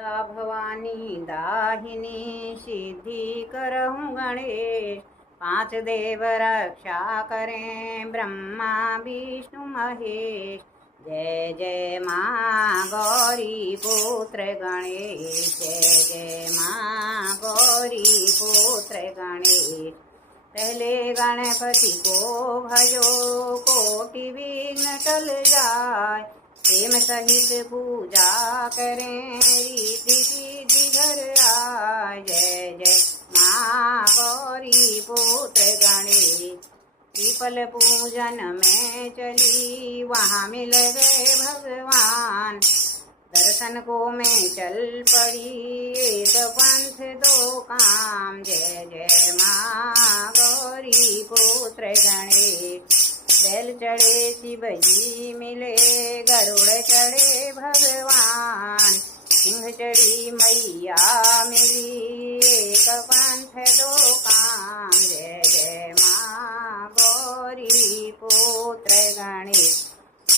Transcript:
दा भवानी दाहिनी सिद्धि करहूँ गणेश। 5 देव रक्षा करें ब्रह्मा विष्णु महेश। जय जय माँ गौरी पुत्र गणेश। जय जय माँ गौरी पुत्र गणेश। पहले गणपति को भजो कोटि विघ्न टल जाय। प्रेम सहित पूजा करें रिद्धि सिद्धि घर आय। जय जय माँ गौरी पुत्र गणेश। पीपल पूजन में चली वहाँ मिल गए भगवान। दर्शन को मैं चल पड़ी एक पंथ 2 काम। जय जय माँ गौरी पुत्र गणेश। बैल चढ़े शिव जी मिले गरुड़ चढ़े भगवान। सिंह चढ़ी मैया